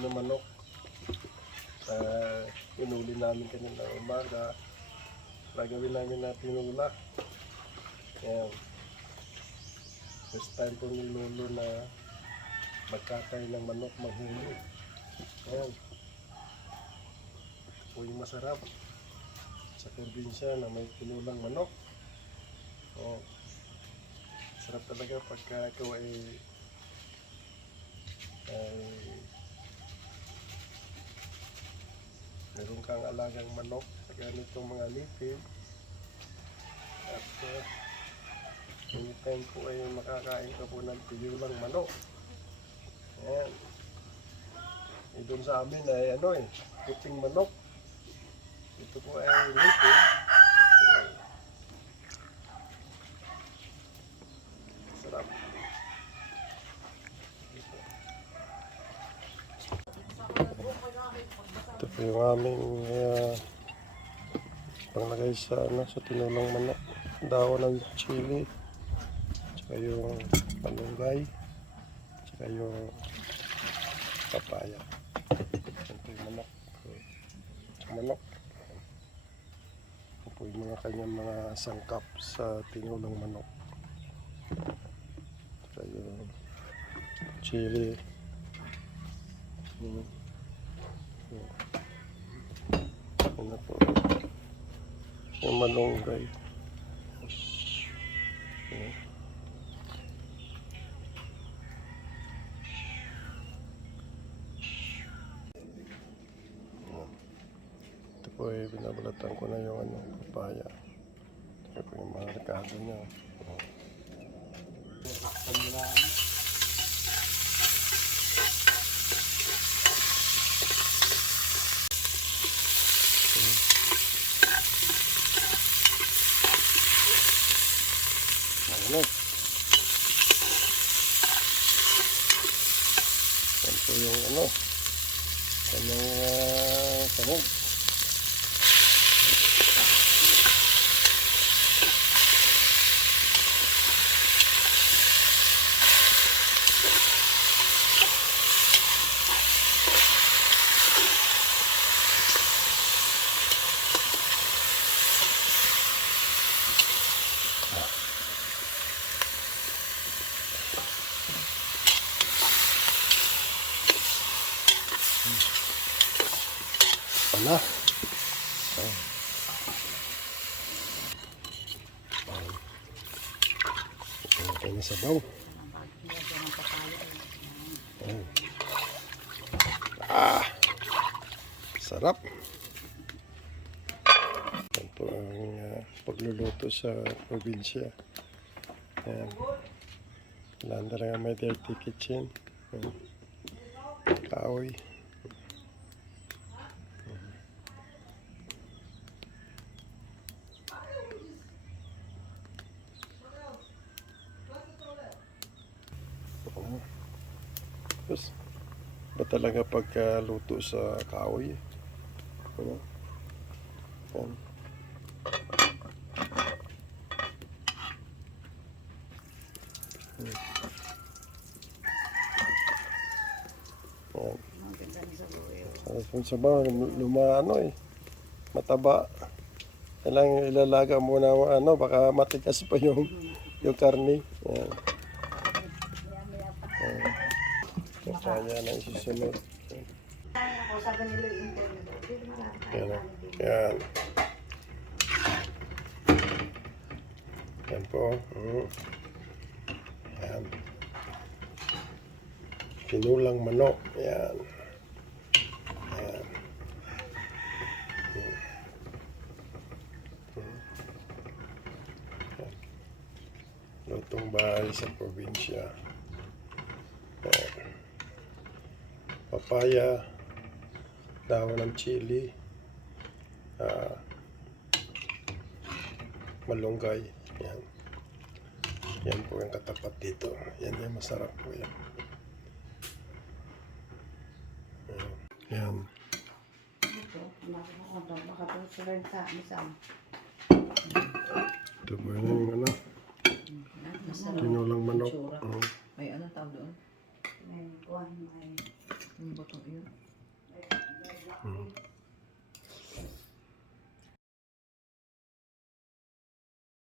na manok. Inuli namin kanina umaga. Gagawin namin na tinula. Ayan. First time ko ni Lolo na magkakay ng manok maghuli. Ayan. Po yung masarap sa probinsya na may tinulang manok. Oh. Sarap talaga pagka ikaw ay meron kang alagang manok sa ganitong mga lipid at anytime po ay makakain ka po ng tinulang manok. Ayan. Doon sa amin ay puting manok. Ito po ay lipid. Sarap. Ito po yung aming panglagay sa tinulang manok. Dahon ng chili, tsaka yung malunggay, tsaka yung papaya. Ito yung manok. Manok. Ito po yung mga kanyang mga sangkap sa tinulang manok. Tsaka yung chili. Ano po? Yung malunggay. Ito po ay binabalatan ko na yung papaya. Ito po yung mga rekado niya. Yan po yung kanyang sahog. Wala. Okay na sabaw. Sarap. Yan po ang pagluluto sa probinsya. Ayan. Wala talaga may dirty kitchen. Kahoy. Tapos, ba talaga pagkaluto sa kahoy? Yan. Yan. Kung sa ba, mataba. Kailangan ilalaga muna baka matigas pa yung karne. Yan. Kaya na isusunod. Yan. Yan. Yan po. Yan. Tinulang manok. Yan. Yan. Lutong bahay sa probinsya. Yan. Papaya, dahon ng chili, malunggay. Yan. Yan po yung katapat dito. Yan yung masarap po yan. Yan. Ito po yung tinulang manok. May tawag doon? Yung buto yun. Hmm.